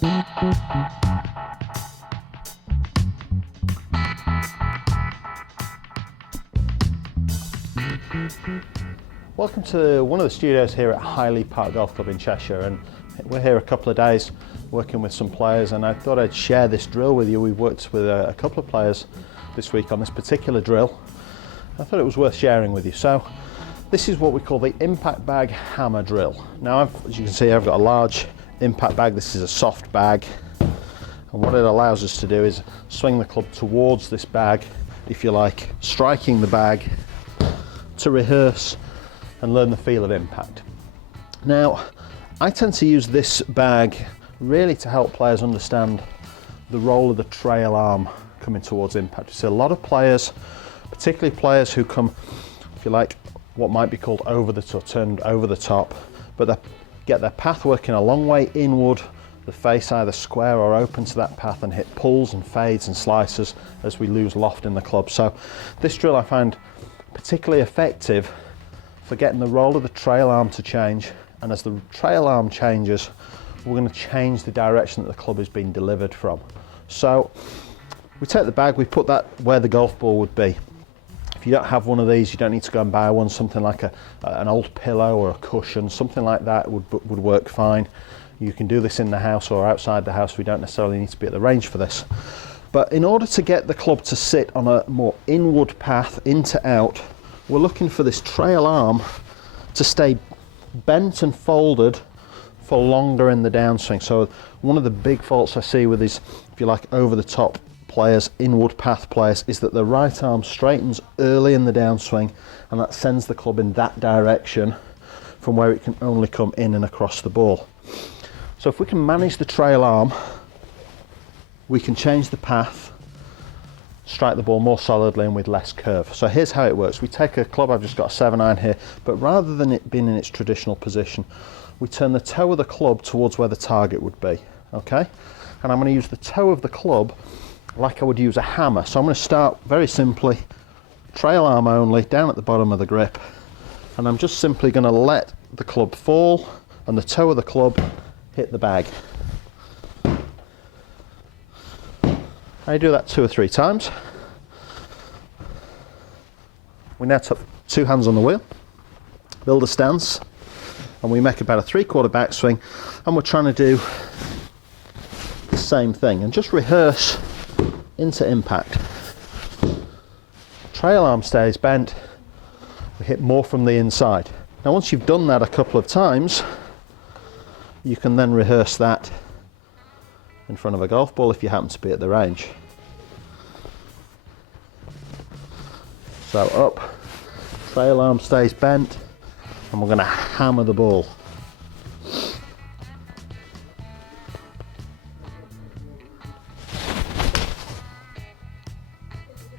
Welcome to one of the studios here at HDiD Park Golf Club in Cheshire, and we're here a couple of days working with some players, and I thought I'd share this drill with you. We've worked with a couple of players this week on this particular drill. I thought it was worth sharing with you. So this is what we call the impact bag hammer drill. Now as you can see, I've got a large impact bag. This is a soft bag, and what it allows us to do is swing the club towards this bag, if you like, striking the bag to rehearse and learn the feel of impact. Now, I tend to use this bag really to help players understand the role of the trail arm coming towards impact. You see a lot of players, particularly players who come, if you like, what might be called over the top, turned over the top, but they get their path working a long way inward, the face either square or open to that path, and hit pulls and fades and slices as we lose loft in the club. So this drill I find particularly effective for getting the role of the trail arm to change, and as the trail arm changes, we're going to change the direction that the club is being delivered from. So we take the bag, we put that where the golf ball would be. If you don't have one of these, you don't need to go and buy one. Something like an old pillow or a cushion, something like that would work fine. You can do this in the house or outside the house. We don't necessarily need to be at the range for this. But in order to get the club to sit on a more inward path, into out, we're looking for this trail arm to stay bent and folded for longer in the downswing. So one of the big faults I see with these, if you like, over the top players, inward path players, is that the right arm straightens early in the downswing, and that sends the club in that direction from where it can only come in and across the ball. So if we can manage the trail arm, we can change the path, strike the ball more solidly and with less curve. So here's how it works. We take a club, I've just got a 7-iron here, but rather than it being in its traditional position, we turn the toe of the club towards where the target would be, okay? And I'm going to use the toe of the club like I would use a hammer. So I'm going to start very simply, trail arm only, down at the bottom of the grip, and I'm just simply going to let the club fall and the toe of the club hit the bag. I do that 2 or 3 times. We now put 2 hands on the wheel, build a stance, and we make about a 3/4 backswing, and we're trying to do the same thing and just rehearse into impact. Trail arm stays bent, we hit more from the inside. Now once you've done that a couple of times, you can then rehearse that in front of a golf ball if you happen to be at the range. So up, trail arm stays bent, and we're going to hammer the ball.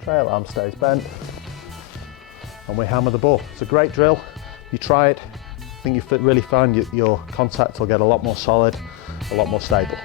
Trail arm stays bent, and we hammer the ball. It's a great drill. You try it, I think you really find your contact will get a lot more solid, a lot more stable.